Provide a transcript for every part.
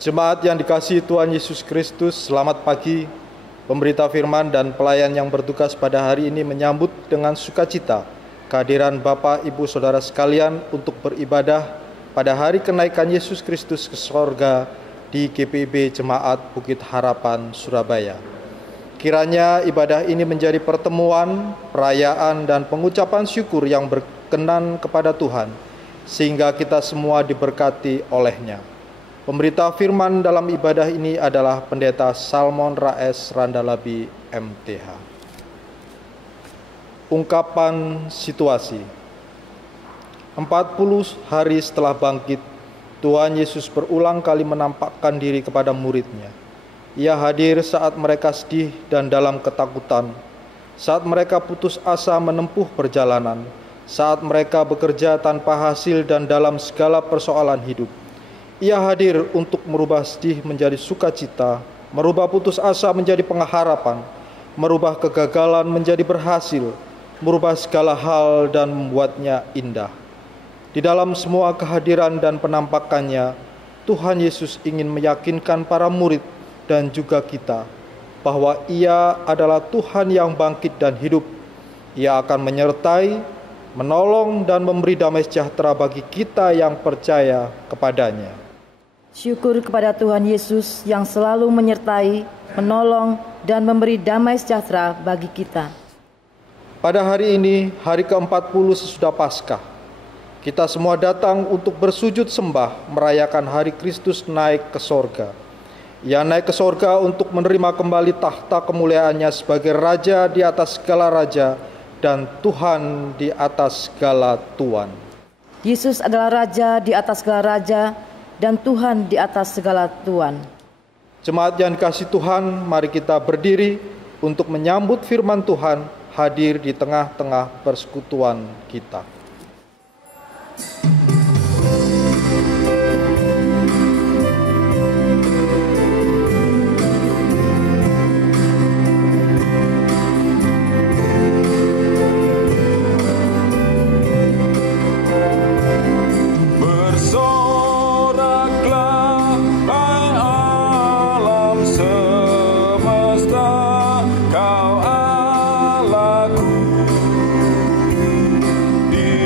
Jemaat yang dikasihi Tuhan Yesus Kristus, selamat pagi. Pemberita firman dan pelayan yang bertugas pada hari ini menyambut dengan sukacita kehadiran Bapak, Ibu, Saudara sekalian untuk beribadah pada hari kenaikan Yesus Kristus ke sorga di GPIB Jemaat Bukit Harapan, Surabaya. Kiranya ibadah ini menjadi pertemuan, perayaan, dan pengucapan syukur yang berkenan kepada Tuhan, sehingga kita semua diberkati olehnya. Pemberita firman dalam ibadah ini adalah Pendeta Salmon Raes Randalabi, MTH. Ungkapan situasi. 40 hari setelah bangkit, Tuhan Yesus berulang kali menampakkan diri kepada murid-Nya. Ia hadir saat mereka sedih dan dalam ketakutan, saat mereka putus asa menempuh perjalanan, saat mereka bekerja tanpa hasil dan dalam segala persoalan hidup. Ia hadir untuk merubah sedih menjadi sukacita, merubah putus asa menjadi pengharapan, merubah kegagalan menjadi berhasil, merubah segala hal dan membuatnya indah. Di dalam semua kehadiran dan penampakannya, Tuhan Yesus ingin meyakinkan para murid dan juga kita bahwa Ia adalah Tuhan yang bangkit dan hidup. Ia akan menyertai, menolong, dan memberi damai sejahtera bagi kita yang percaya kepadanya. Syukur kepada Tuhan Yesus yang selalu menyertai, menolong, dan memberi damai sejahtera bagi kita. Pada hari ini, hari ke-40 sesudah Paskah, kita semua datang untuk bersujud sembah merayakan hari Kristus naik ke sorga. Ia naik ke sorga untuk menerima kembali tahta kemuliaannya sebagai Raja di atas segala raja dan Tuhan di atas segala tuan. Yesus adalah Raja di atas segala raja dan Tuhan di atas segala tuan. Jemaat yang dikasihi Tuhan, mari kita berdiri untuk menyambut firman Tuhan hadir di tengah-tengah persekutuan kita. Di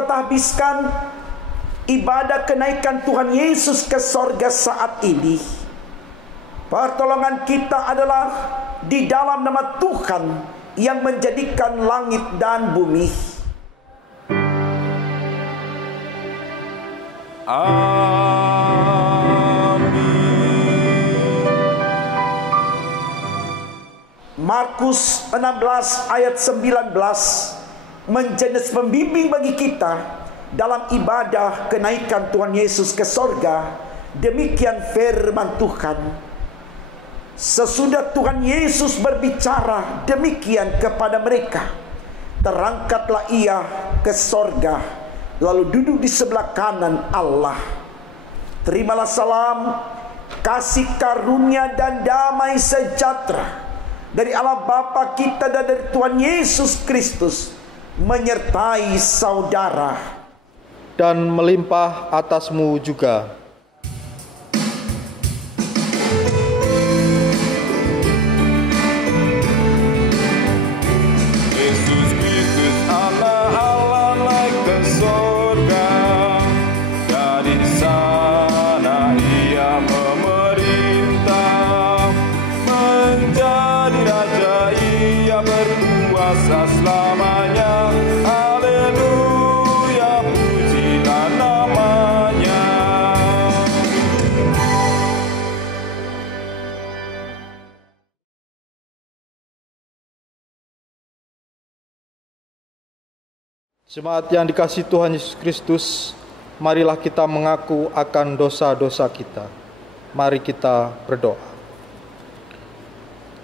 kita tahbiskan ibadah kenaikan Tuhan Yesus ke sorga saat ini. Pertolongan kita adalah di dalam nama Tuhan yang menjadikan langit dan bumi. Markus 16 ayat 19 menjadi pembimbing bagi kita dalam ibadah kenaikan Tuhan Yesus ke sorga. Demikian firman Tuhan. Sesudah Tuhan Yesus berbicara demikian kepada mereka, terangkatlah ia ke sorga, lalu duduk di sebelah kanan Allah. Terimalah salam, kasih karunia dan damai sejahtera dari Allah Bapa kita dan dari Tuhan Yesus Kristus menyertai saudara dan melimpah atasmu juga. Selamanya, haleluya, pujilah namanya. Jemaat yang dikasihi Tuhan Yesus Kristus, marilah kita mengaku akan dosa-dosa kita. Mari kita berdoa.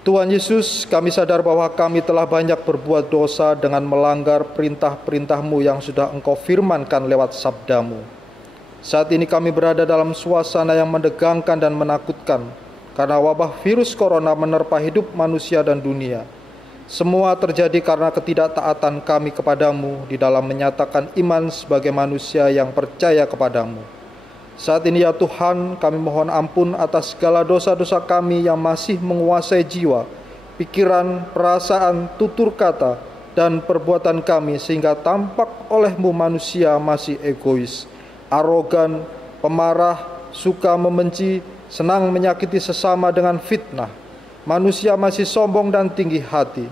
Tuhan Yesus, kami sadar bahwa kami telah banyak berbuat dosa dengan melanggar perintah-perintah-Mu yang sudah Engkau firmankan lewat sabda-Mu. Saat ini kami berada dalam suasana yang menegangkan dan menakutkan, karena wabah virus corona menerpa hidup manusia dan dunia. Semua terjadi karena ketidaktaatan kami kepada-Mu di dalam menyatakan iman sebagai manusia yang percaya kepada-Mu. Saat ini ya Tuhan, kami mohon ampun atas segala dosa-dosa kami yang masih menguasai jiwa, pikiran, perasaan, tutur kata, dan perbuatan kami, sehingga tampak oleh-Mu manusia masih egois, arogan, pemarah, suka membenci, senang menyakiti sesama dengan fitnah. Manusia masih sombong dan tinggi hati.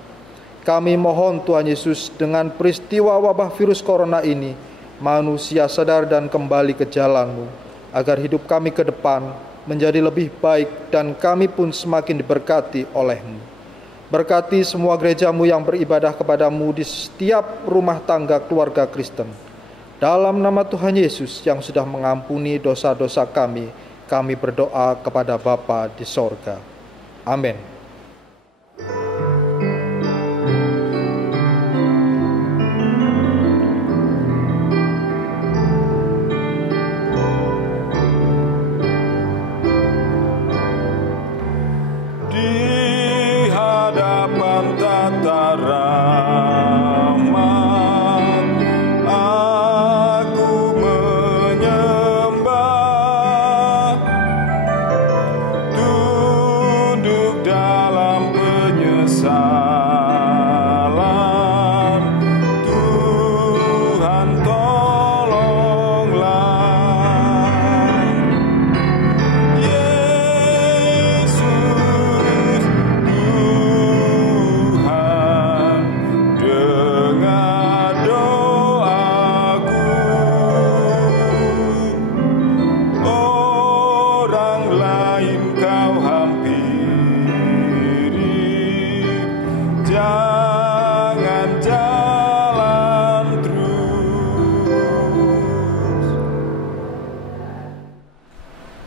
Kami mohon Tuhan Yesus, dengan peristiwa wabah virus corona ini, manusia sadar dan kembali ke jalan-Mu, agar hidup kami ke depan menjadi lebih baik dan kami pun semakin diberkati oleh-Mu. Berkati semua gereja-Mu yang beribadah kepada-Mu di setiap rumah tangga keluarga Kristen. Dalam nama Tuhan Yesus yang sudah mengampuni dosa-dosa kami, kami berdoa kepada Bapa di sorga. Amin.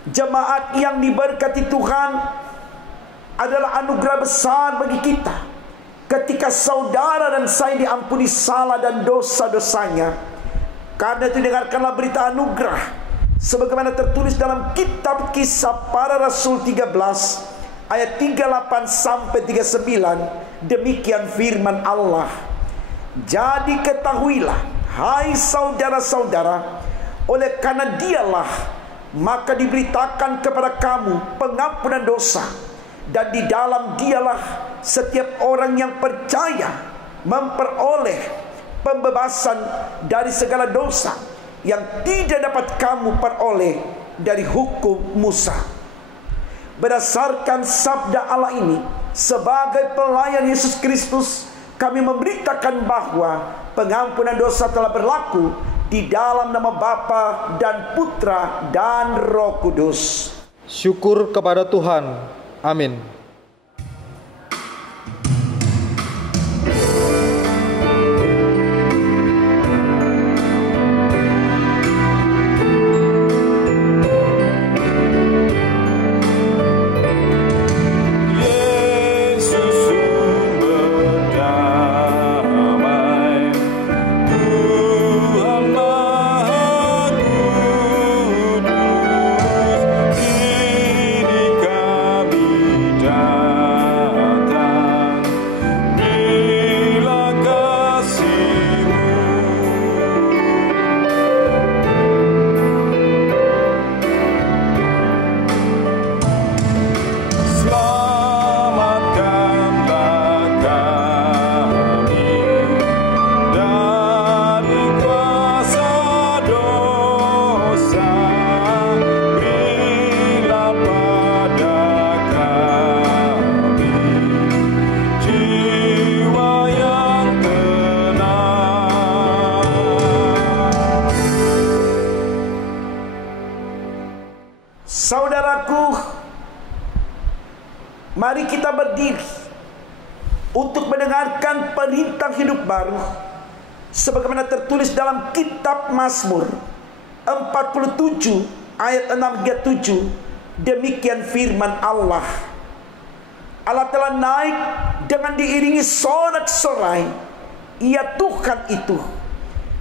Jemaat yang diberkati Tuhan, adalah anugerah besar bagi kita ketika saudara dan saya diampuni salah dan dosa-dosanya. Karena itu dengarkanlah berita anugerah sebagaimana tertulis dalam kitab Kisah Para Rasul 13 ayat 38 sampai 39. Demikian firman Allah. Jadi ketahuilah, hai saudara-saudara, oleh karena dialah maka diberitakan kepada kamu pengampunan dosa, dan di dalam dialah setiap orang yang percaya memperoleh pembebasan dari segala dosa yang tidak dapat kamu peroleh dari hukum Musa. Berdasarkan sabda Allah ini, sebagai pelayan Yesus Kristus, kami memberitakan bahwa pengampunan dosa telah berlaku di dalam nama Bapa dan Putra dan Roh Kudus. Syukur kepada Tuhan. Amin. Saudaraku, mari kita berdiri untuk mendengarkan perintah hidup baru sebagaimana tertulis dalam kitab Mazmur 47 ayat 6-7. Demikian firman Allah. Allah telah naik dengan diiringi sorak-sorai, Ia Tuhan itu,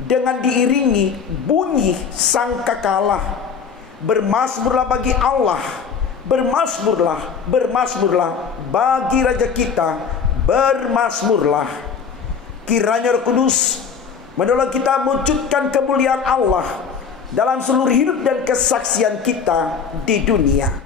dengan diiringi bunyi sangkakala. Bermazmurlah bagi Allah, bermazmurlah, bermazmurlah bagi Raja kita, bermazmurlah. Kiranya Roh Kudus menolong kita mewujudkan kemuliaan Allah dalam seluruh hidup dan kesaksian kita di dunia.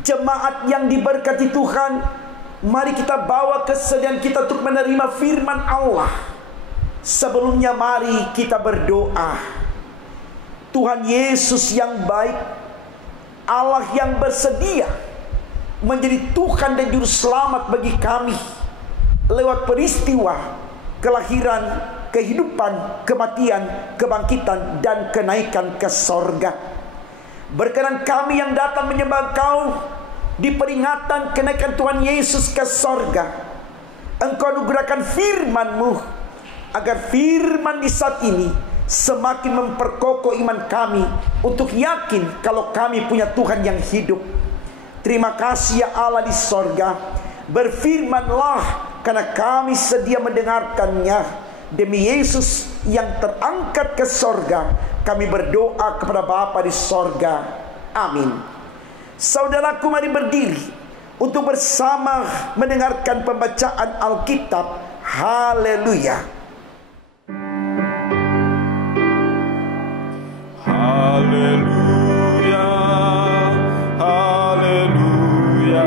Jemaat yang diberkati Tuhan, mari kita bawa kesediaan kita untuk menerima firman Allah. Sebelumnya mari kita berdoa. Tuhan Yesus yang baik, Allah yang bersedia menjadi Tuhan dan Juru Selamat bagi kami lewat peristiwa kelahiran, kehidupan, kematian, kebangkitan, dan kenaikan ke sorga. Berkenan kami yang datang menyembah Engkau di peringatan kenaikan Tuhan Yesus ke sorga. Engkau anugerahkan firman-Mu, agar firman di saat ini semakin memperkokoh iman kami untuk yakin kalau kami punya Tuhan yang hidup. Terima kasih ya Allah di sorga. Berfirmanlah, karena kami sedia mendengarkannya. Demi Yesus yang terangkat ke sorga, kami berdoa kepada Bapa di sorga. Amin. Saudaraku, mari berdiri untuk bersama mendengarkan pembacaan Alkitab. Haleluya. Haleluya, haleluya,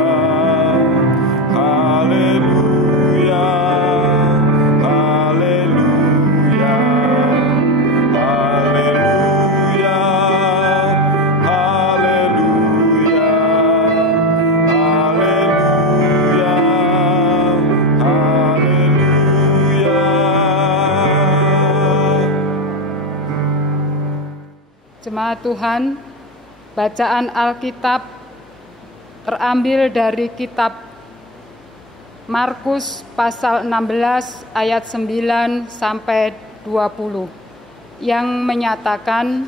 haleluya, haleluya, haleluya, haleluya, haleluya, haleluya. Jemaat Tuhan, bacaan Alkitab terambil dari kitab Markus pasal 16 ayat 9 sampai 20 yang menyatakan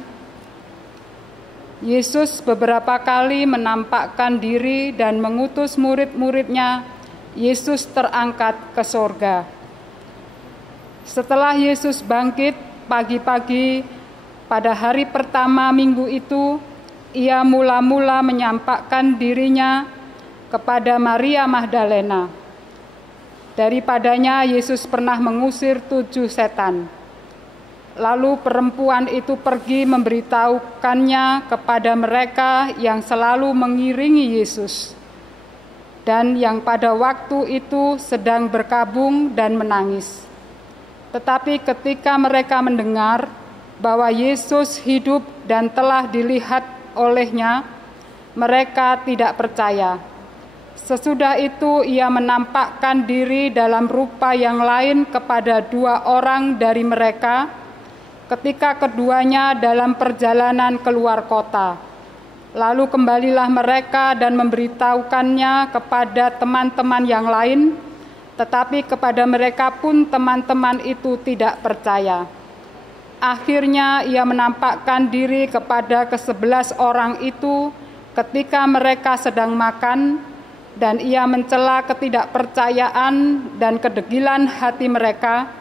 Yesus beberapa kali menampakkan diri dan mengutus murid-muridnya. Yesus terangkat ke sorga. Setelah Yesus bangkit pagi-pagi pada hari pertama minggu itu, ia mula-mula menyampaikan dirinya kepada Maria Magdalena. Daripadanya Yesus pernah mengusir 7 setan. Lalu perempuan itu pergi memberitahukannya kepada mereka yang selalu mengiringi Yesus dan yang pada waktu itu sedang berkabung dan menangis. Tetapi ketika mereka mendengar bahwa Yesus hidup dan telah dilihat olehnya, mereka tidak percaya. Sesudah itu ia menampakkan diri dalam rupa yang lain kepada 2 orang dari mereka ketika keduanya dalam perjalanan keluar kota. Lalu kembalilah mereka dan memberitahukannya kepada teman-teman yang lain, tetapi kepada mereka pun teman-teman itu tidak percaya. Akhirnya ia menampakkan diri kepada ke-11 orang itu ketika mereka sedang makan, dan ia mencela ketidakpercayaan dan kedegilan hati mereka,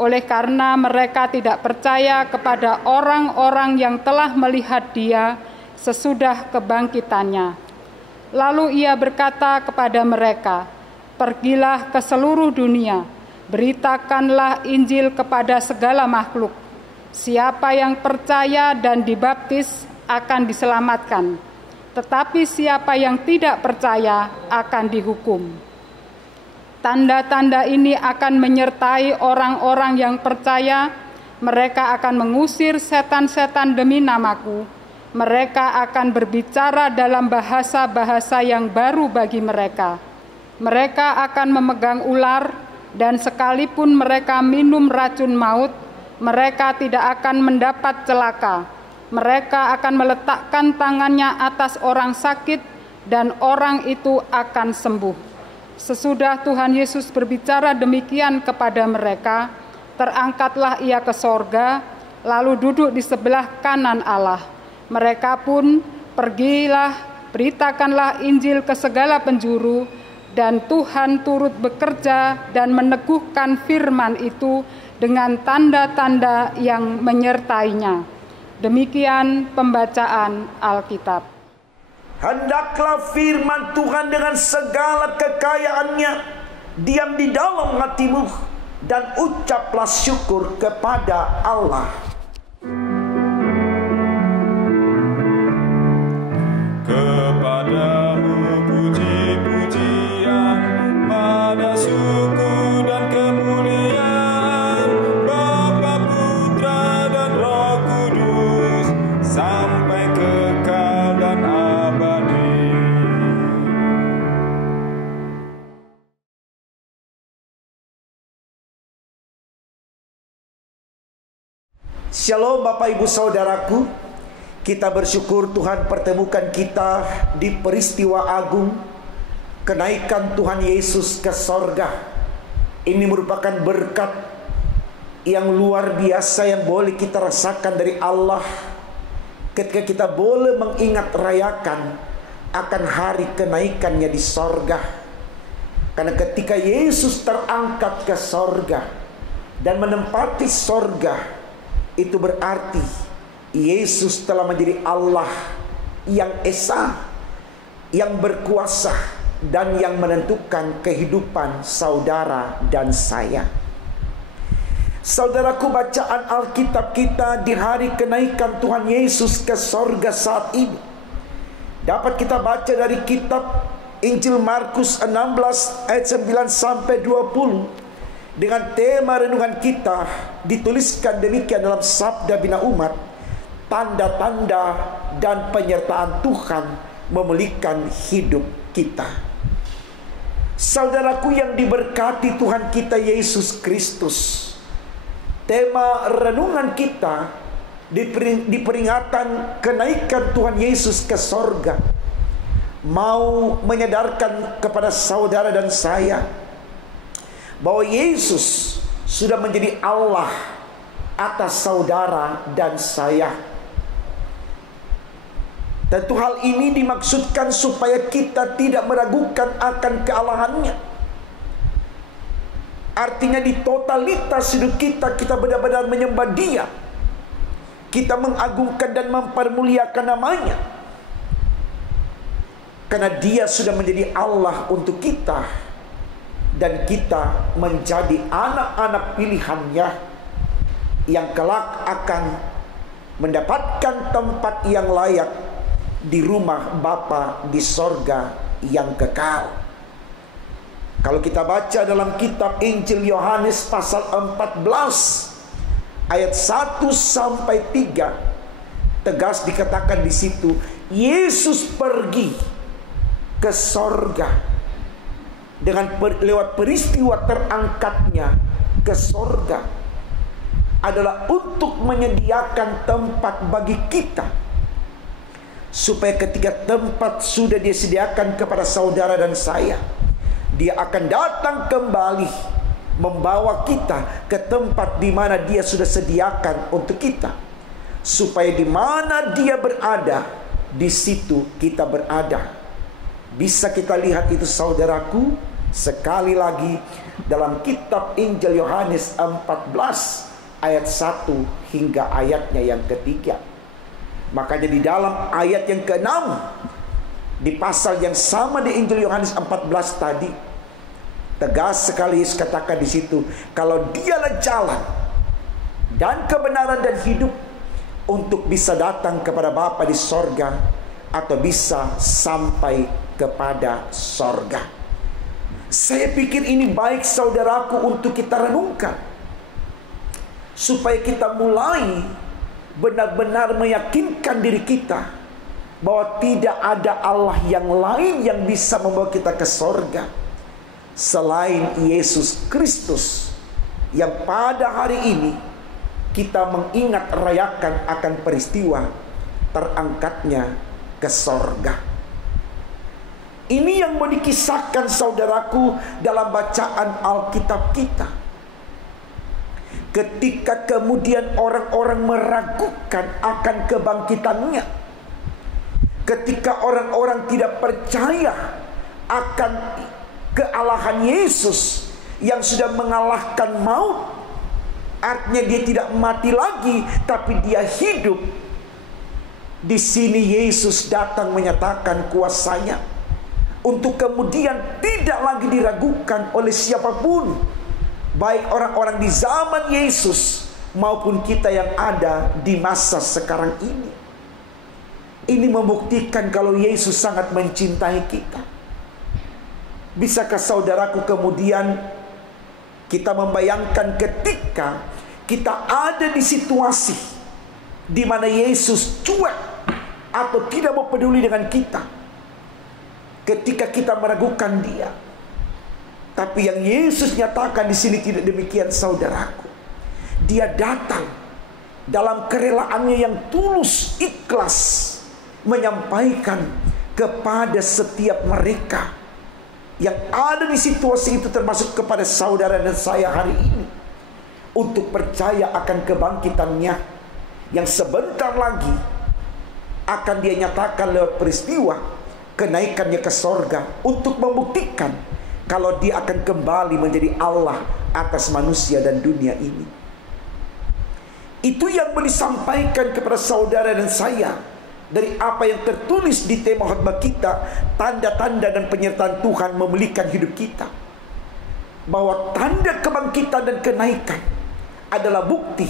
oleh karena mereka tidak percaya kepada orang-orang yang telah melihat dia sesudah kebangkitannya. Lalu ia berkata kepada mereka, "Pergilah ke seluruh dunia, beritakanlah Injil kepada segala makhluk. Siapa yang percaya dan dibaptis akan diselamatkan, tetapi siapa yang tidak percaya akan dihukum. Tanda-tanda ini akan menyertai orang-orang yang percaya. Mereka akan mengusir setan-setan demi namaku. Mereka akan berbicara dalam bahasa-bahasa yang baru bagi mereka. Mereka akan memegang ular, dan sekalipun mereka minum racun maut, mereka tidak akan mendapat celaka. Mereka akan meletakkan tangannya atas orang sakit, dan orang itu akan sembuh." Sesudah Tuhan Yesus berbicara demikian kepada mereka, terangkatlah ia ke sorga, lalu duduk di sebelah kanan Allah. Mereka pun pergilah, beritakanlah Injil ke segala penjuru, dan Tuhan turut bekerja dan meneguhkan firman itu dengan tanda-tanda yang menyertainya. Demikian pembacaan Alkitab. Hendaklah firman Tuhan dengan segala kekayaannya diam di dalam hatimu, dan ucaplah syukur kepada Allah. Kepadamu puji-pujian, pada suku dan kemuliaan, Bapa, Putra, dan Roh Kudus, sampai kekal dan abadi. Shalom Bapak Ibu Saudaraku. Kita bersyukur Tuhan pertemukan kita di peristiwa agung kenaikan Tuhan Yesus ke sorga. Ini merupakan berkat yang luar biasa yang boleh kita rasakan dari Allah ketika kita boleh mengingat rayakan akan hari kenaikannya di sorga. Karena ketika Yesus terangkat ke sorga dan menempati sorga, itu berarti Yesus telah menjadi Allah yang esa, yang berkuasa, dan yang menentukan kehidupan saudara dan saya. Saudaraku, bacaan Alkitab kita di hari kenaikan Tuhan Yesus ke sorga saat ini dapat kita baca dari kitab Injil Markus 16 ayat 9 sampai 20 dengan tema renungan kita dituliskan demikian dalam Sabda Bina Umat, tanda-tanda dan penyertaan Tuhan memulihkan hidup kita. Saudaraku yang diberkati Tuhan kita Yesus Kristus, tema renungan kita di peringatan kenaikan Tuhan Yesus ke sorga mau menyadarkan kepada saudara dan saya bahwa Yesus sudah menjadi Allah atas saudara dan saya. Tentu hal ini dimaksudkan supaya kita tidak meragukan akan kealahannya. Artinya di totalitas hidup kita, kita benar-benar menyembah Dia. Kita mengagungkan dan mempermuliakan namanya. Karena Dia sudah menjadi Allah untuk kita. Dan kita menjadi anak-anak pilihannya, yang kelak akan mendapatkan tempat yang layak di rumah Bapa di sorga yang kekal. Kalau kita baca dalam kitab Injil Yohanes pasal 14 ayat 1 sampai 3, tegas dikatakan di situ, Yesus pergi ke sorga dengan lewat peristiwa terangkatnya ke sorga adalah untuk menyediakan tempat bagi kita, supaya ketika tempat sudah disediakan kepada saudara dan saya, Dia akan datang kembali membawa kita ke tempat di mana Dia sudah sediakan untuk kita, supaya di mana Dia berada, di situ kita berada. Bisa kita lihat itu, saudaraku, sekali lagi dalam kitab Injil Yohanes 14 ayat 1 hingga ayatnya yang ketiga. Makanya di dalam ayat yang ke-6 di pasal yang sama di Injil Yohanes 14 tadi, tegas sekali katakan di situ, kalau Dialah jalan dan kebenaran dan hidup untuk bisa datang kepada Bapa di sorga, atau bisa sampai kepada sorga. Saya pikir ini baik, saudaraku, untuk kita renungkan, supaya kita mulai benar-benar meyakinkan diri kita bahwa tidak ada Allah yang lain yang bisa membawa kita ke sorga selain Yesus Kristus, yang pada hari ini kita mengingat rayakan akan peristiwa terangkatnya ke sorga. Ini yang mau dikisahkan, saudaraku, dalam bacaan Alkitab kita. Ketika kemudian orang-orang meragukan akan kebangkitannya, ketika orang-orang tidak percaya akan kealahan Yesus yang sudah mengalahkan maut, artinya Dia tidak mati lagi, tapi Dia hidup. Di sini Yesus datang menyatakan kuasanya, untuk kemudian tidak lagi diragukan oleh siapapun, baik orang-orang di zaman Yesus maupun kita yang ada di masa sekarang ini. Ini membuktikan kalau Yesus sangat mencintai kita. Bisakah saudaraku kemudian kita membayangkan ketika kita ada di situasi di mana Yesus cuek atau tidak mau peduli dengan kita, ketika kita meragukan Dia. Tapi yang Yesus nyatakan di sini tidak demikian, saudaraku. Dia datang dalam kerelaannya yang tulus, ikhlas, menyampaikan kepada setiap mereka yang ada di situasi itu, termasuk kepada saudara dan saya hari ini, untuk percaya akan kebangkitannya yang sebentar lagi akan Dia nyatakan lewat peristiwa kenaikannya ke sorga, untuk membuktikan kalau Dia akan kembali menjadi Allah atas manusia dan dunia ini. Itu yang boleh disampaikan kepada saudara dan saya dari apa yang tertulis di tema khotbah kita, tanda-tanda dan penyertaan Tuhan memulihkan hidup kita. Bahwa tanda kebangkitan dan kenaikan adalah bukti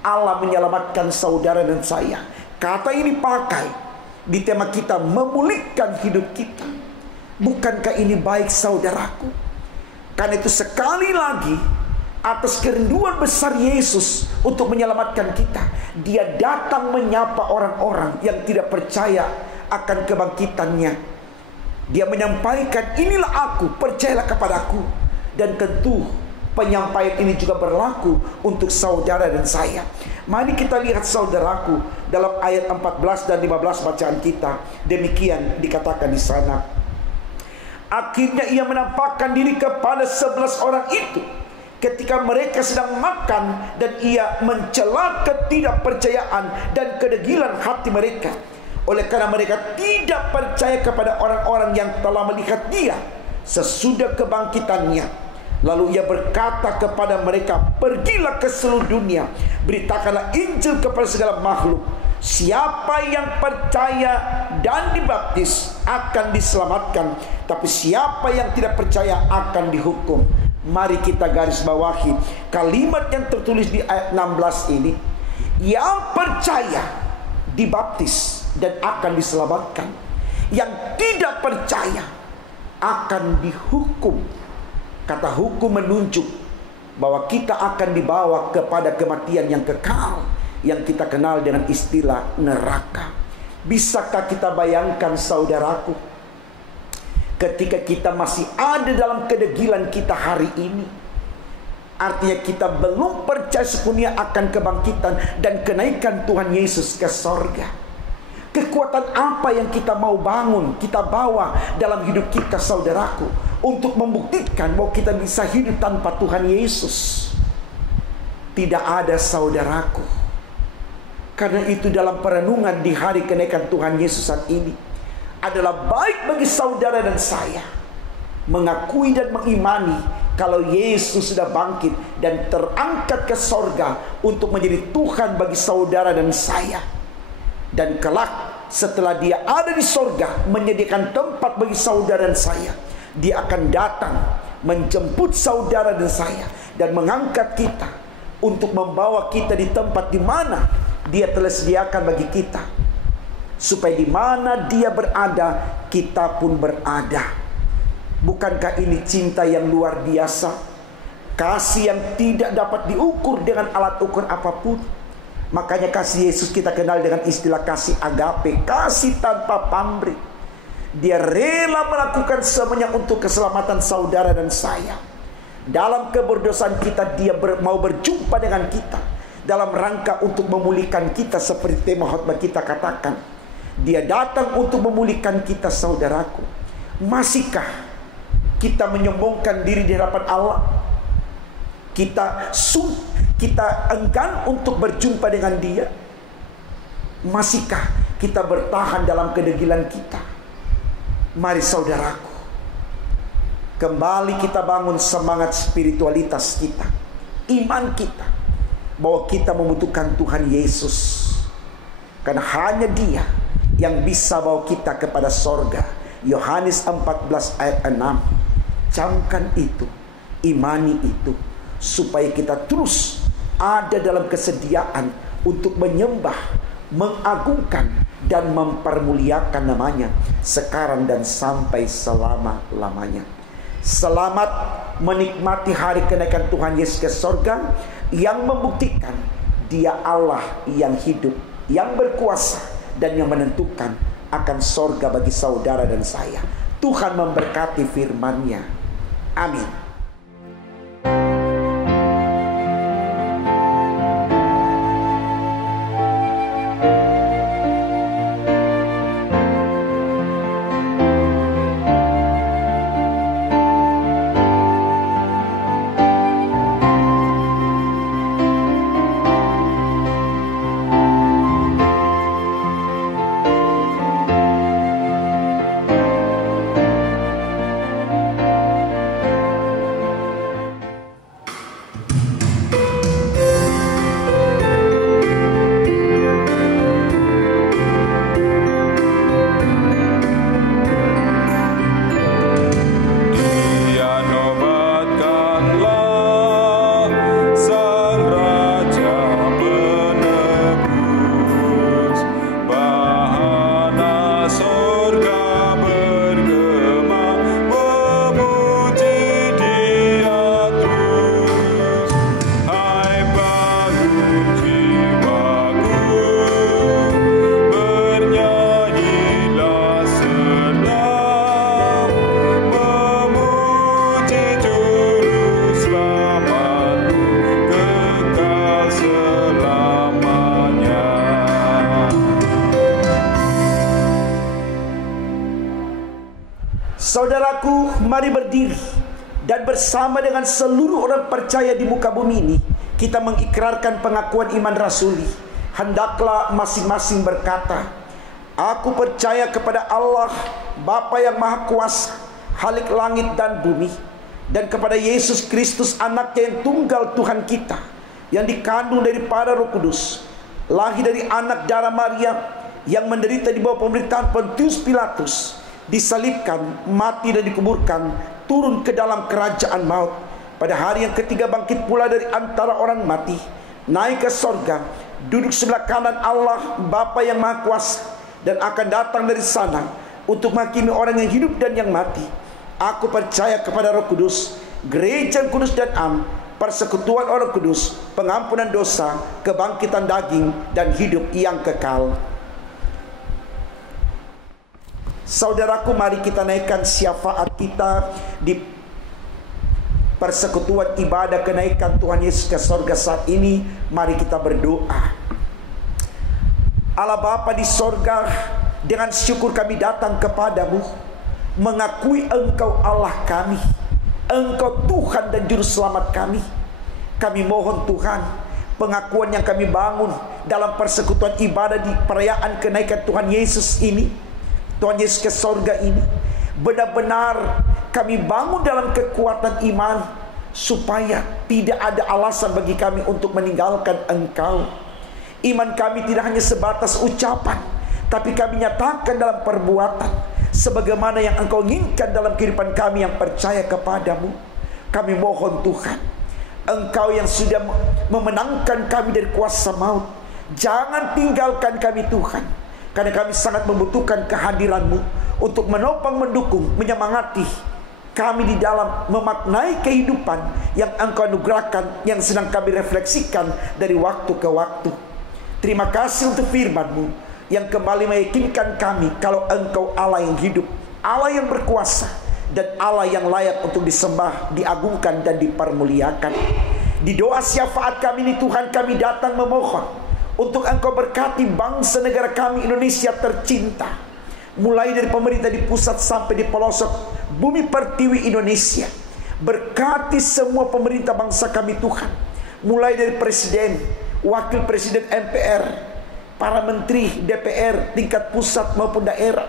Allah menyelamatkan saudara dan saya. Kata ini pakai di tema kita, memulihkan hidup kita. Bukankah ini baik, saudaraku? Karena itu sekali lagi, atas kerinduan besar Yesus untuk menyelamatkan kita, Dia datang menyapa orang-orang yang tidak percaya akan kebangkitannya. Dia menyampaikan, inilah aku, percayalah kepadaku. Dan tentu penyampaian ini juga berlaku untuk saudara dan saya. Mari kita lihat, saudaraku, dalam ayat 14 dan 15 bacaan kita. Demikian dikatakan di sana. Akhirnya Ia menampakkan diri kepada 11 orang itu, ketika mereka sedang makan dan ia mencela ketidakpercayaan dan kedegilan hati mereka, oleh karena mereka tidak percaya kepada orang-orang yang telah melihat dia sesudah kebangkitannya. Lalu ia berkata kepada mereka, pergilah ke seluruh dunia, beritakanlah Injil kepada segala makhluk. Siapa yang percaya dan dibaptis akan diselamatkan, tapi siapa yang tidak percaya akan dihukum. Mari kita garis bawahi kalimat yang tertulis di ayat 16 ini. Yang percaya dibaptis dan akan diselamatkan, yang tidak percaya akan dihukum. Kata hukum menunjuk bahwa kita akan dibawa kepada kematian yang kekal, yang kita kenal dengan istilah neraka. Bisakah kita bayangkan, saudaraku, ketika kita masih ada dalam kedegilan kita hari ini, artinya kita belum percaya sepenuhnya akan kebangkitan dan kenaikan Tuhan Yesus ke sorga. Kekuatan apa yang kita mau bangun, kita bawa dalam hidup kita, saudaraku, untuk membuktikan bahwa kita bisa hidup tanpa Tuhan Yesus? Tidak ada, saudaraku. Karena itu dalam perenungan di hari kenaikan Tuhan Yesus saat ini, adalah baik bagi saudara dan saya mengakui dan mengimani kalau Yesus sudah bangkit dan terangkat ke sorga untuk menjadi Tuhan bagi saudara dan saya. Dan kelak setelah dia ada di sorga menyediakan tempat bagi saudara dan saya, dia akan datang menjemput saudara dan saya dan mengangkat kita untuk membawa kita di tempat di mana dia telah sediakan bagi kita, supaya di mana dia berada kita pun berada. Bukankah ini cinta yang luar biasa? Kasih yang tidak dapat diukur dengan alat ukur apapun. Makanya kasih Yesus kita kenal dengan istilah kasih agape, kasih tanpa pamrih. Dia rela melakukan semuanya untuk keselamatan saudara dan saya. Dalam keberdosaan kita, dia mau berjumpa dengan kita dalam rangka untuk memulihkan kita, seperti tema khotbah kita katakan. Dia datang untuk memulihkan kita, saudaraku. Masihkah kita menyombongkan diri di hadapan Allah? Kita enggan untuk berjumpa dengan dia? Masihkah kita bertahan dalam kedegilan kita? Mari saudaraku, kembali kita bangun semangat spiritualitas kita, iman kita, bahwa kita membutuhkan Tuhan Yesus. Karena hanya dia yang bisa bawa kita kepada sorga. Yohanes 14 ayat 6. Camkan itu, imani itu, supaya kita terus ada dalam kesediaan untuk menyembah, mengagungkan, dan mempermuliakan namanya sekarang dan sampai selama-lamanya. Selamat menikmati hari kenaikan Tuhan Yesus ke sorga, yang membuktikan dia Allah yang hidup, yang berkuasa, dan yang menentukan akan sorga bagi saudara dan saya. Tuhan memberkati firman-Nya. Amin. Saudaraku, mari berdiri dan bersama dengan seluruh orang percaya di muka bumi ini, kita mengikrarkan pengakuan iman rasuli. Hendaklah masing-masing berkata, aku percaya kepada Allah, Bapa yang Maha Kuasa, Khalik langit dan bumi, dan kepada Yesus Kristus, anaknya yang tunggal Tuhan kita, yang dikandung daripada Roh Kudus, lahir dari anak darah Maria, yang menderita di bawah pemerintahan Pontius Pilatus, disalibkan, mati dan dikuburkan, turun ke dalam kerajaan maut, pada hari yang ketiga bangkit pula dari antara orang mati, naik ke sorga, duduk sebelah kanan Allah Bapa yang Maha Kuasa, dan akan datang dari sana untuk menghakimi orang yang hidup dan yang mati. Aku percaya kepada Roh Kudus, gereja yang kudus dan am, persekutuan orang kudus, pengampunan dosa, kebangkitan daging, dan hidup yang kekal. Saudaraku, mari kita naikkan syafaat kita di persekutuan ibadah kenaikan Tuhan Yesus ke sorga saat ini. Mari kita berdoa. Allah Bapa di sorga, dengan syukur kami datang kepadamu, mengakui Engkau Allah kami, Engkau Tuhan dan Juru Selamat kami. Kami mohon Tuhan, pengakuan yang kami bangun dalam persekutuan ibadah di perayaan kenaikan Tuhan Yesus ini, Tuhan Yesus ke sorga ini, benar-benar kami bangun dalam kekuatan iman, supaya tidak ada alasan bagi kami untuk meninggalkan Engkau. Iman kami tidak hanya sebatas ucapan, tapi kami nyatakan dalam perbuatan, sebagaimana yang Engkau inginkan dalam kehidupan kami yang percaya kepadamu. Kami mohon Tuhan, Engkau yang sudah memenangkan kami dari kuasa maut, jangan tinggalkan kami Tuhan, karena kami sangat membutuhkan kehadiran-Mu untuk menopang, mendukung, menyemangati kami di dalam memaknai kehidupan yang Engkau anugerahkan, yang sedang kami refleksikan dari waktu ke waktu. Terima kasih untuk firman-Mu yang kembali meyakinkan kami kalau Engkau Allah yang hidup, Allah yang berkuasa, dan Allah yang layak untuk disembah, diagungkan, dan dipermuliakan. Di doa syafaat kami ini Tuhan, kami datang memohon untuk Engkau berkati bangsa negara kami Indonesia tercinta, mulai dari pemerintah di pusat sampai di pelosok bumi pertiwi Indonesia. Berkati semua pemerintah bangsa kami Tuhan, mulai dari presiden, wakil presiden MPR, para menteri DPR tingkat pusat maupun daerah,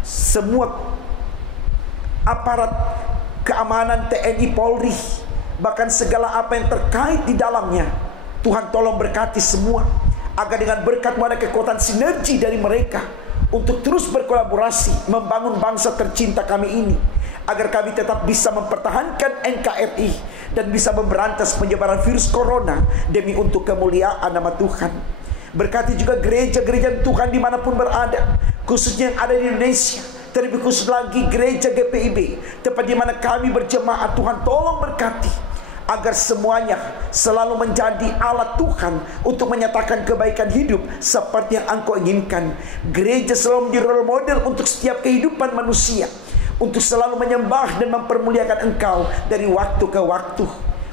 semua aparat keamanan TNI Polri, bahkan segala apa yang terkait di dalamnya. Tuhan tolong berkati semua, agar dengan berkat mana kekuatan sinergi dari mereka untuk terus berkolaborasi membangun bangsa tercinta kami ini, agar kami tetap bisa mempertahankan NKRI dan bisa memberantas penyebaran virus corona demi untuk kemuliaan nama Tuhan. Berkati juga gereja-gereja Tuhan dimanapun berada, khususnya yang ada di Indonesia, terlebih khusus lagi gereja GPIB, tempat di mana kami berjemaat. Tuhan tolong berkati, agar semuanya selalu menjadi alat Tuhan untuk menyatakan kebaikan hidup seperti yang Engkau inginkan. Gereja selalu menjadi role model untuk setiap kehidupan manusia, untuk selalu menyembah dan mempermuliakan Engkau dari waktu ke waktu.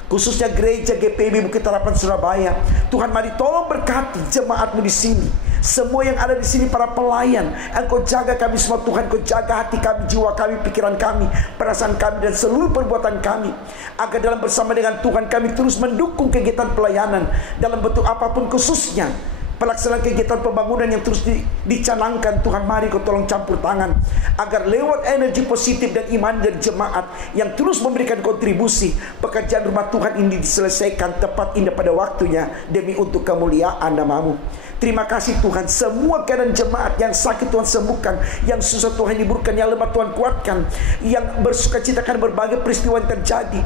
Khususnya gereja GPIB Bukit Harapan Surabaya, Tuhan mari tolong berkati jemaat-Mu di sini, semua yang ada di sini, para pelayan. Engkau jaga kami semua Tuhan, Engkau jaga hati kami, jiwa kami, pikiran kami, perasaan kami, dan seluruh perbuatan kami, agar dalam bersama dengan Tuhan kami terus mendukung kegiatan pelayanan dalam bentuk apapun, khususnya pelaksanaan kegiatan pembangunan yang terus dicanangkan. Tuhan mari Kau tolong campur tangan, agar lewat energi positif dan iman dari jemaat yang terus memberikan kontribusi, pekerjaan rumah Tuhan ini diselesaikan tepat indah pada waktunya demi untuk kemuliaan nama-Mu. Terima kasih Tuhan, semua keadaan jemaat yang sakit Tuhan sembuhkan, yang susah Tuhan hiburkan, yang lemah Tuhan kuatkan, yang bersuka cita karena berbagai peristiwa yang terjadi,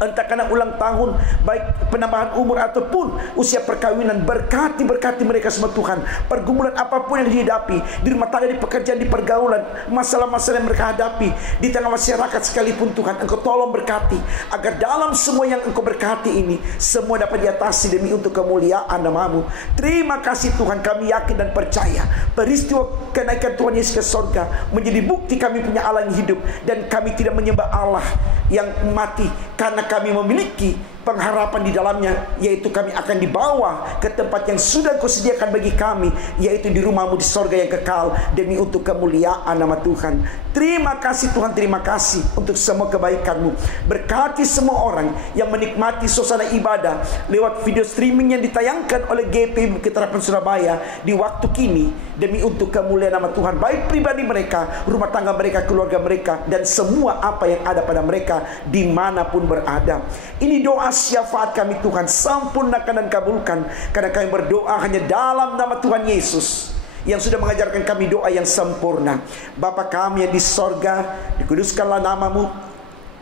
entah karena ulang tahun, baik penambahan umur ataupun usia perkawinan. Berkati mereka semua Tuhan. Pergumulan apapun yang dihadapi, di rumah tangga, di pekerjaan, di pergaulan, masalah-masalah yang mereka hadapi, di tengah masyarakat sekalipun Tuhan, Engkau tolong berkati, agar dalam semua yang Engkau berkati ini, semua dapat diatasi demi untuk kemuliaan nama-Mu. Terima kasih Tuhan, kami yakin dan percaya peristiwa kenaikan Tuhan Yesus ke sorga menjadi bukti kami punya Allah yang hidup, dan kami tidak menyembah Allah yang mati, karena kami memiliki pengharapan di dalamnya, yaitu kami akan dibawa ke tempat yang sudah Kau sediakan bagi kami, yaitu di rumah-Mu di sorga yang kekal, demi untuk kemuliaan nama Tuhan. Terima kasih Tuhan, terima kasih untuk semua kebaikan-Mu. Berkati semua orang yang menikmati suasana ibadah lewat video streaming yang ditayangkan oleh GP Bukit Harapan Surabaya di waktu kini, demi untuk kemuliaan nama Tuhan, baik pribadi mereka, rumah tangga mereka, keluarga mereka, dan semua apa yang ada pada mereka dimanapun berada. Ini doa syafaat kami Tuhan, sempurnakan dan kabulkan, karena kami berdoa hanya dalam nama Tuhan Yesus yang sudah mengajarkan kami doa yang sempurna. Bapa kami yang di sorga, dikuduskanlah nama-Mu,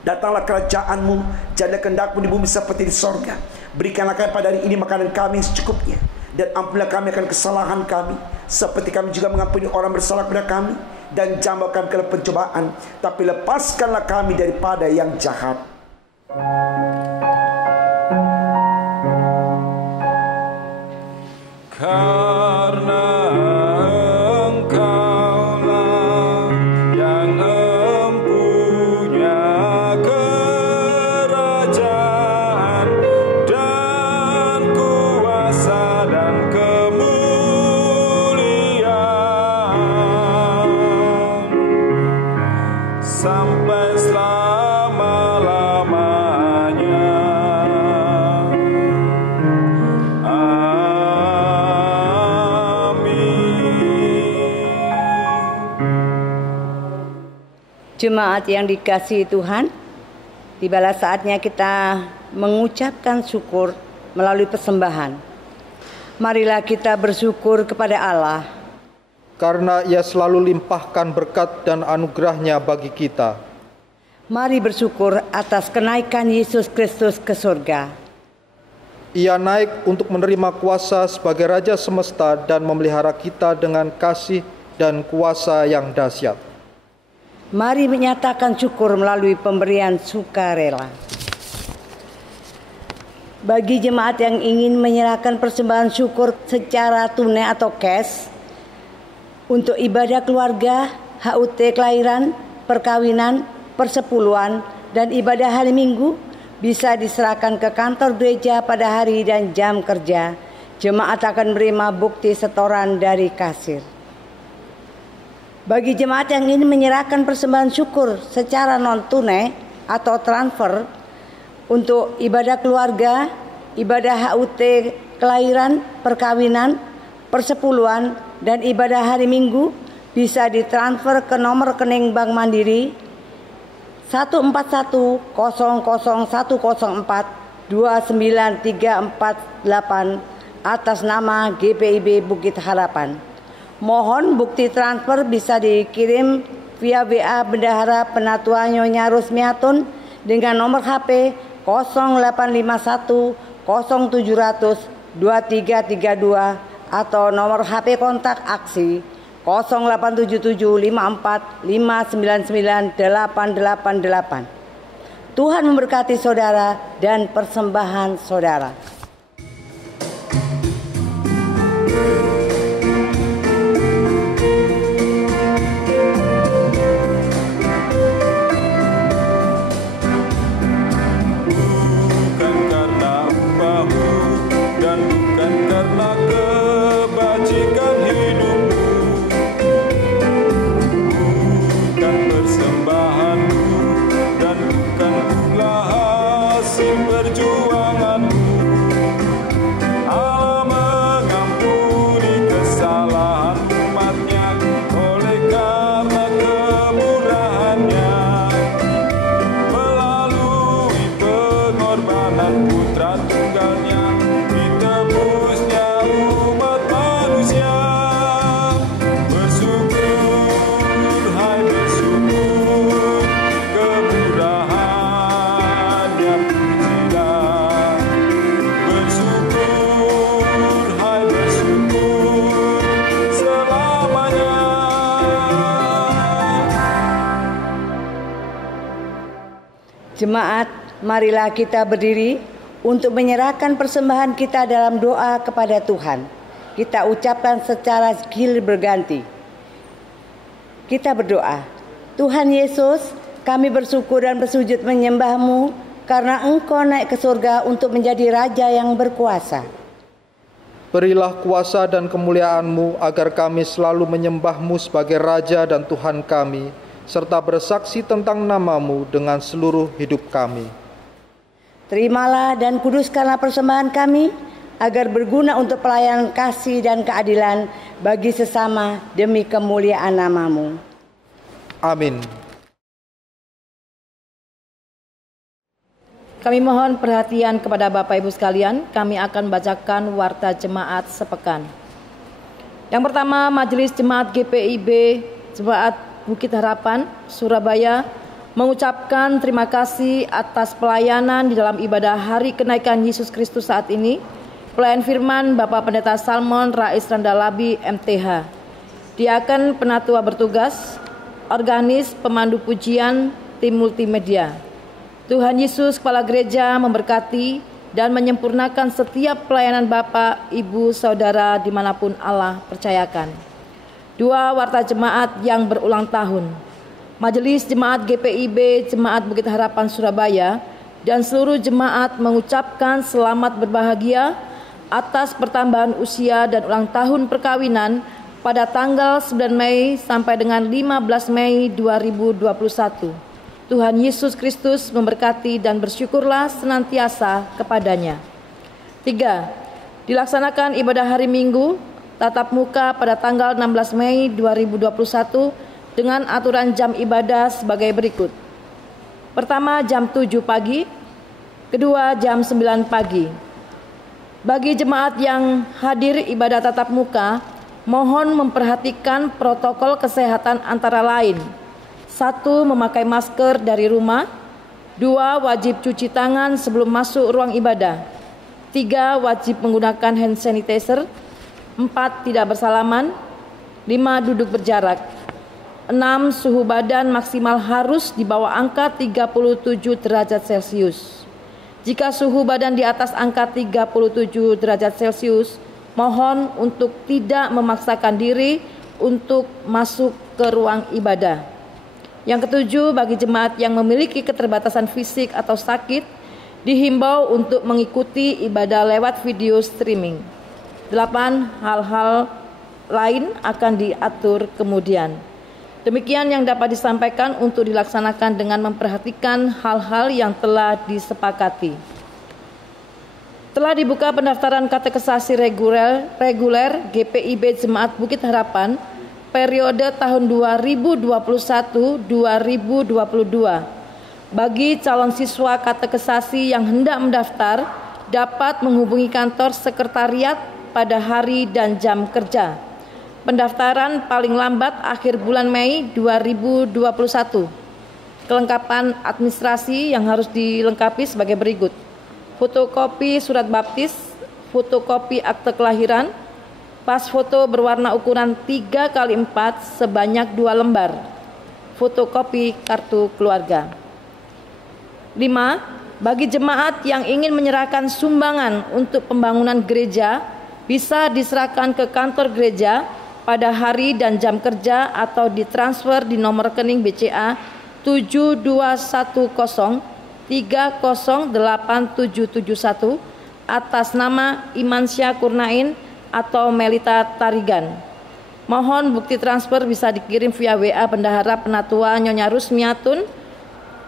datanglah kerajaan-Mu, jadilah kehendak-Mu di bumi seperti di sorga. Berikanlah kami pada hari ini makanan kami secukupnya, dan ampunilah kami akan kesalahan kami, seperti kami juga mengampuni orang bersalah kepada kami. Dan jangan bawa kami ke dalam pencobaan, tapi lepaskanlah kami daripada yang jahat. Karena Engkaulah yang empunya kerajaan dan kuasa dan kemuliaan sampai selama-lamanya. Jemaat yang dikasihi Tuhan, tibalah saatnya kita mengucapkan syukur melalui persembahan. Marilah kita bersyukur kepada Allah, karena Ia selalu limpahkan berkat dan anugerah-Nya bagi kita. Mari bersyukur atas kenaikan Yesus Kristus ke surga. Ia naik untuk menerima kuasa sebagai Raja semesta dan memelihara kita dengan kasih dan kuasa yang dahsyat. Mari menyatakan syukur melalui pemberian sukarela. Bagi jemaat yang ingin menyerahkan persembahan syukur secara tunai atau cash untuk ibadah keluarga, HUT kelahiran, perkawinan, persepuluhan, dan ibadah hari Minggu, bisa diserahkan ke kantor gereja pada hari dan jam kerja. Jemaat akan menerima bukti setoran dari kasir. Bagi jemaat yang ingin menyerahkan persembahan syukur secara non-tunai atau transfer untuk ibadah keluarga, ibadah HUT kelahiran, perkawinan, persepuluhan, dan ibadah hari Minggu, bisa ditransfer ke nomor rekening Bank Mandiri 1410104293448 atas nama GPIB Bukit Harapan. Mohon bukti transfer bisa dikirim via WA Bendahara Penatua Nyonya Rusmiatun dengan nomor HP 0851 0700 2332 atau nomor HP kontak aksi 0877 54 599 888. Tuhan memberkati saudara dan persembahan saudara. Jemaat, marilah kita berdiri untuk menyerahkan persembahan kita dalam doa kepada Tuhan. Kita ucapkan secara skill berganti. Kita berdoa. Tuhan Yesus, kami bersyukur dan bersujud menyembah-Mu karena Engkau naik ke surga untuk menjadi Raja yang berkuasa. Berilah kuasa dan kemuliaan-Mu agar kami selalu menyembah-Mu sebagai Raja dan Tuhan kami, serta bersaksi tentang nama-Mu dengan seluruh hidup kami. Terimalah dan kuduskanlah persembahan kami, agar berguna untuk pelayanan kasih dan keadilan bagi sesama demi kemuliaan nama-Mu. Amin. Kami mohon perhatian kepada Bapak Ibu sekalian, kami akan bacakan warta jemaat sepekan. Yang pertama, Majelis Jemaat GPIB Jemaat Bukit Harapan, Surabaya, mengucapkan terima kasih atas pelayanan di dalam ibadah Hari Kenaikan Yesus Kristus saat ini. Pelayan firman Bapak Pendeta Salmon Rais Randalabi MTH, Diaken Penatua bertugas, organis, pemandu pujian, tim multimedia. Tuhan Yesus Kepala Gereja memberkati dan menyempurnakan setiap pelayanan Bapak, Ibu, Saudara dimanapun Allah percayakan. 2. Warta jemaat yang berulang tahun. Majelis Jemaat GPIB Jemaat Bukit Harapan Surabaya dan seluruh jemaat mengucapkan selamat berbahagia atas pertambahan usia dan ulang tahun perkawinan pada tanggal 9 Mei sampai dengan 15 Mei 2021. Tuhan Yesus Kristus memberkati dan bersyukurlah senantiasa kepadanya. 3. Dilaksanakan ibadah hari Minggu tatap muka pada tanggal 16 Mei 2021 dengan aturan jam ibadah sebagai berikut. Pertama, jam 7 pagi. Kedua, jam 9 pagi. Bagi jemaat yang hadir ibadah tatap muka, mohon memperhatikan protokol kesehatan antara lain: 1. Memakai masker dari rumah. 2. Wajib cuci tangan sebelum masuk ruang ibadah. 3. Wajib menggunakan hand sanitizer. 4. Tidak bersalaman. 5. Duduk berjarak. 6. Suhu badan maksimal harus di bawah angka 37 derajat Celcius. Jika suhu badan di atas angka 37 derajat Celcius, mohon untuk tidak memaksakan diri untuk masuk ke ruang ibadah. Yang ketujuh, bagi jemaat yang memiliki keterbatasan fisik atau sakit, dihimbau untuk mengikuti ibadah lewat video streaming. 8. Hal-hal lain akan diatur kemudian. Demikian yang dapat disampaikan untuk dilaksanakan dengan memperhatikan hal-hal yang telah disepakati. Telah dibuka pendaftaran katekisasi reguler GPIB Jemaat Bukit Harapan periode tahun 2021-2022. Bagi calon siswa katekisasi yang hendak mendaftar, dapat menghubungi kantor sekretariat pada hari dan jam kerja. Pendaftaran paling lambat akhir bulan Mei 2021. Kelengkapan administrasi yang harus dilengkapi sebagai berikut: fotokopi surat baptis, fotokopi akte kelahiran, pas foto berwarna ukuran 3x4 sebanyak 2 lembar, fotokopi kartu keluarga. 5. Bagi jemaat yang ingin menyerahkan sumbangan untuk pembangunan gereja, bisa diserahkan ke kantor gereja pada hari dan jam kerja atau ditransfer di nomor rekening BCA 7210308771 atas nama Imansyah Kurnain atau Melita Tarigan. Mohon bukti transfer bisa dikirim via WA Bendahara Penatua Nyonya Rusmiatun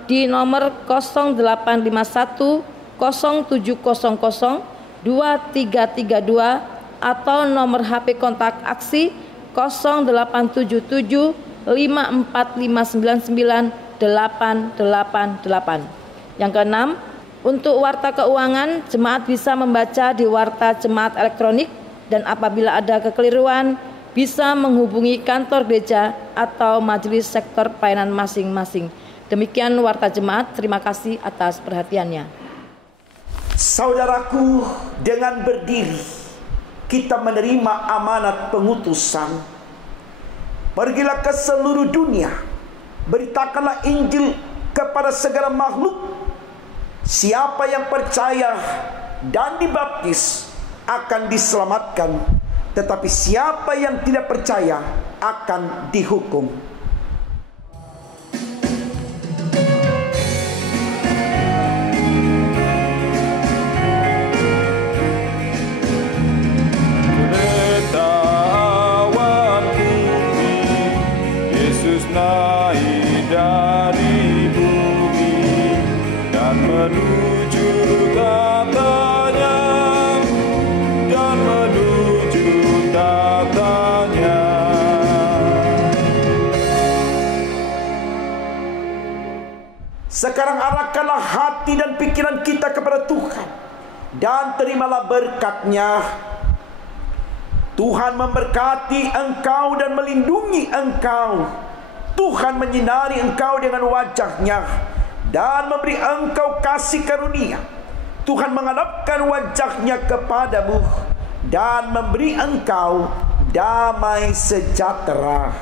di nomor 0851 0700 2332 atau nomor HP kontak aksi 0877 54599 888. Yang keenam, untuk warta keuangan, jemaat bisa membaca di warta jemaat elektronik, dan apabila ada kekeliruan bisa menghubungi kantor gereja atau majelis sektor pelayanan masing-masing. Demikian warta jemaat, terima kasih atas perhatiannya. Saudaraku, dengan berdiri kita menerima amanat pengutusan. Pergilah ke seluruh dunia, beritakanlah Injil kepada segala makhluk. Siapa yang percaya dan dibaptis akan diselamatkan, tetapi siapa yang tidak percaya akan dihukum. menuju tatanya, dan menuju tatanya. Sekarang arahkanlah hati dan pikiran kita kepada Tuhan, dan terimalah berkat-Nya. Tuhan memberkati engkau dan melindungi engkau. Tuhan menyinari engkau dengan wajah-Nya dan memberi engkau kasih karunia. Tuhan menghadapkan wajah-Nya kepadamu dan memberi engkau damai sejahtera.